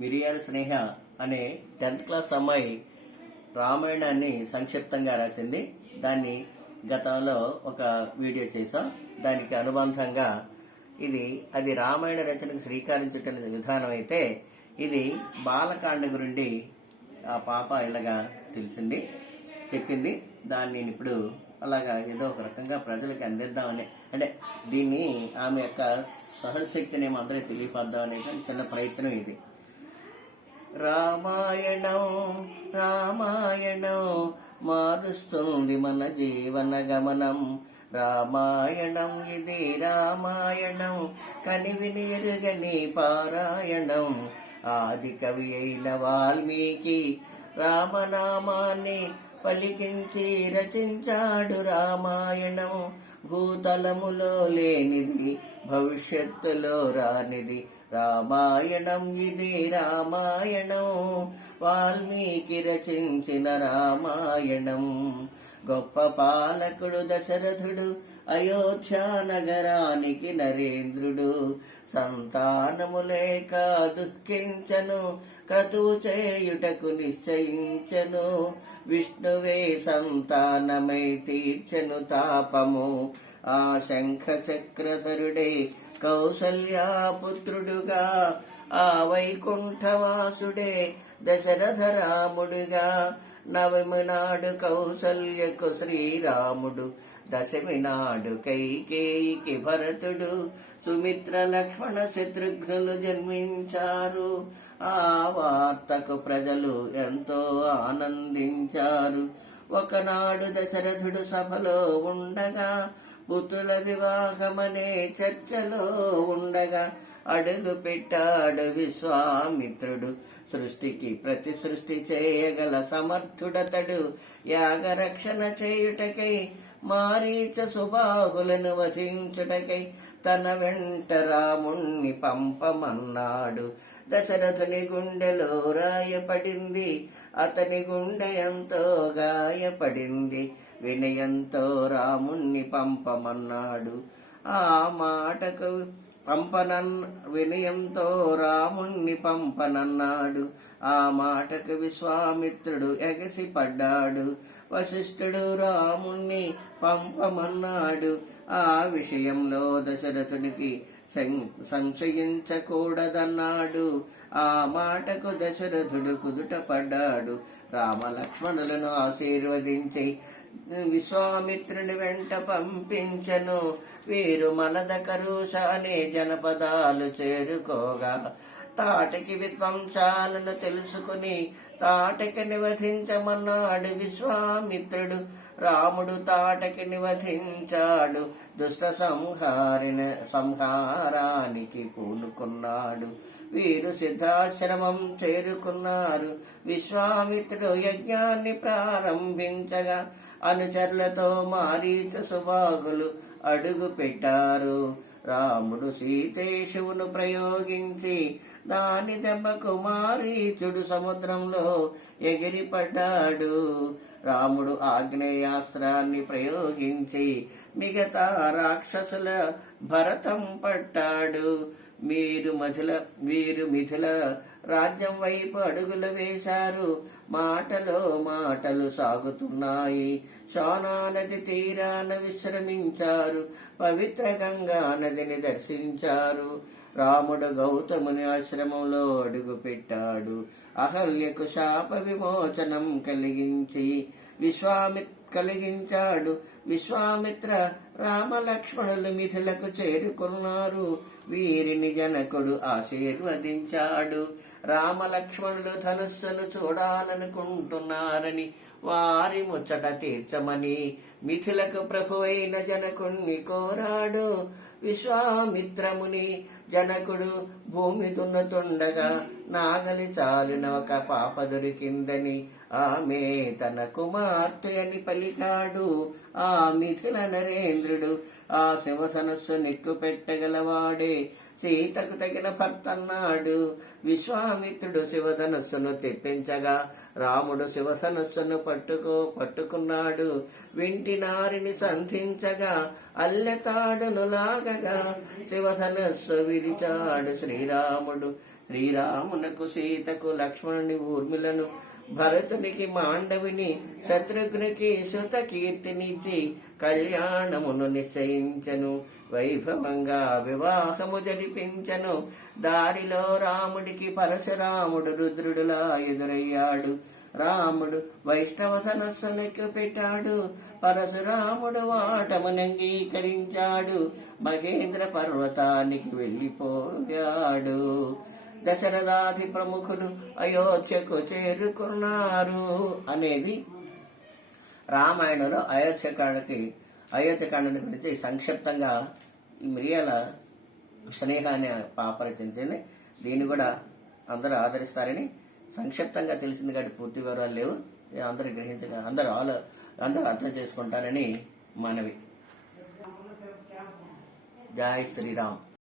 మిరియాల స్నేహ అనే 10th class అమ్మాయి రామాయణాన్ని సంక్షిప్తంగా రాసింది. దాన్ని గతంలో ఒక వీడియో చేసాం. దానికి అనుబంధంగా అది రామాయణ రచనకు శ్రీకారం చుట్టిన విధానం అయితే, ఇది బాలకాండ గురించి ఆ పాప ఇలాగా చెప్పింది. దాన్ని నేను ఇప్పుడు అలాగా ఏదో ఒక రకంగా ప్రజలకు అందిద్దామని, అంటే దీన్ని ఆమె యొక్క సహశక్తిని ఏమో అందరికీ తెలియపద్దాం అనే చిన్న ప్రయత్నం ఇది. రామాయణం రామాయణం మారుస్తుంది మన జీవన గమనం. రామాయణం ఇది రామాయణం కనివిని ఎరుగని పారాయణం. ఆది కవి అయిన వాల్మీకి రామనామాన్ని పలికించి రచించాడు రామాయణం. భూతలములో లేనిది భవిష్యత్తులో రానిది రామాయణం ఇది రామాయణం. వాల్మీకి రచించిన రామాయణం. గొప్ప పాలకుడు దశరథుడు అయోధ్య నగరానికి నరేంద్రుడు. సంతానము లేక దుఃఖించను క్రతువు చేయుటకు నిశ్చయించను. విష్ణువే సంతానమై తీర్చెను తాపము. ఆ శంఖ చక్రధరుడే కౌసల్యాపుత్రుడుగా, ఆ వైకుంఠవాసుడే దశరథ రాముడుగా. నవమి నాడు కౌసల్యకు శ్రీరాముడు, దశమి నాడు కైకేయికి భరతుడు. సుమిత్ర లక్ష్మణ శత్రుఘ్నులు జన్మించారు. ఆ వార్తకు ప్రజలు ఎంతో ఆనందించారు. ఒకనాడు దశరథుడు సభలో ఉండగా, పుత్రుల వివాహమనే చర్చలో ఉండగా, అడుగు పెట్టాడు విశ్వామిత్రుడు. సృష్టికి ప్రతి సృష్టి చేయగల సమర్థుడతడు. యాగరక్షణ చేయుటకై మారీచ సుబాహులను వధించుటకై తన వెంట రాముణ్ణి పంపమన్నాడు. దశరథుని గుండెలో రాయపడింది, అతని గుండె ఎంతో గాయపడింది. వినయంతో రాముణ్ణి పంపమన్నాడు. ఆ మాటకు వినయంతో రాముణ్ణి పంపనన్నాడు. ఆ మాటకు విశ్వామిత్రుడు ఎగసిపడ్డాడు. వశిష్ఠుడు రాముణ్ణి పంపమన్నాడు. ఆ విషయంలో దశరథునికి సంశయించకూడదన్నాడు. ఆ మాటకు దశరథుడు కుదుట పడ్డాడు. రామలక్ష్మణులను ఆశీర్వదించి విశ్వామిత్రుని వెంట పంపించను. వీరు మలద కరుష అనే జనపదాలు చేరుకోగా, తాటకి విధ్వంసాలను తెలుసుకుని తాటకి నివధించమన్నాడు విశ్వామిత్రుడు. రాముడు తాటకి నివధించాడు. దుష్ట సంహారానికి పూనుకున్నాడు. వీరు సిద్ధాశ్రమం చేరుకున్నారు. విశ్వామిత్రుడు యజ్ఞాన్ని ప్రారంభించగా, అనుచరులతో మారీచ సుబాహులు అడుగు పెట్టారు. రాముడు సీతేశువును ప్రయోగించి దాని దెబ్బకు మారీచుడు సముద్రంలో ఎగిరిపడ్డాడు. రాముడు ఆగ్నేయాస్త్రాన్ని ప్రయోగించి మిగతా రాక్షసుల భరతం పట్టాడు. వీరు మిథిల రాజ్యం వైపు అడుగులు వేశారు. మాటలు సాగుతున్నాయి. శోనా నది తీరాన విశ్రమించారు. పవిత్ర గంగా నదిని దర్శించారు. రాముడు గౌతముని ఆశ్రమంలో అడుగు పెట్టాడు. అహల్యకు శాప విమోచనం కలిగించాడు. విశ్వామిత్ర రామలక్ష్మణులు మిథిలకు చేరుకున్నారు. వీరిని జనకుడు ఆశీర్వదించాడు. రామలక్ష్మణులు ధనుస్సును చూడాలనుకుంటున్నారని వారి ముచ్చట తీర్చమని మిథిలకు ప్రభువైన జనకుణ్ణి కోరాడు. విశ్వామిత్రముని జనకుడు భూమి దున్నుతుండగా నాగలి చాలిన ఒక పాప దొరికిందని ఆమె తన కుమార్తె అని పలికాడు. ఆ మిథిల నరేంద్రుడు ఆ శివధనస్సు నిక్కు పెట్టగలవాడే, సీతకు తగిన భర్త అన్నాడు. విశ్వామిత్రుడు శివధనస్సును తెప్పించగా రాముడు శివధనస్సును పట్టుకున్నాడు. వింటి నారిని సంధించగా అల్లెతాడును లాగగా శివధనస్సు విరిచాడు శ్రీరాముడు. శ్రీరామునకు సీతకు లక్ష్మణుని ఊర్మిలను భరతునికి మాండవిని శత్రుఘ్నికి శృత కీర్తినిచ్చి కళ్యాణమును నిశ్చయించను. వైభవంగా వివాహము జరిపించను. దారిలో రాముడికి పరశురాముడు రుద్రుడులా ఎదురయ్యాడు. రాముడు వైష్ణవ సనస్సునకు పెట్టాడు. పరశురాముడు వాటమును అంగీకరించాడు. మహేంద్ర పర్వతానికి వెళ్ళిపోయాడు. దశరథాది ప్రముఖులు అయోధ్యకు చేరుకున్నారు అనేది రామాయణంలో అయోధ్యకాండని గురించి సంక్షిప్తంగా ఈ మిరియాల స్నేహాన్ని పాపరచించింది. దీన్ని కూడా అందరూ ఆదరిస్తారని సంక్షిప్తంగా తెలిసింది కాబట్టి పూర్తి వివరాలు లేవు. అందరూ అందరూ అర్థం చేసుకుంటారని మనవి. జై శ్రీరామ్.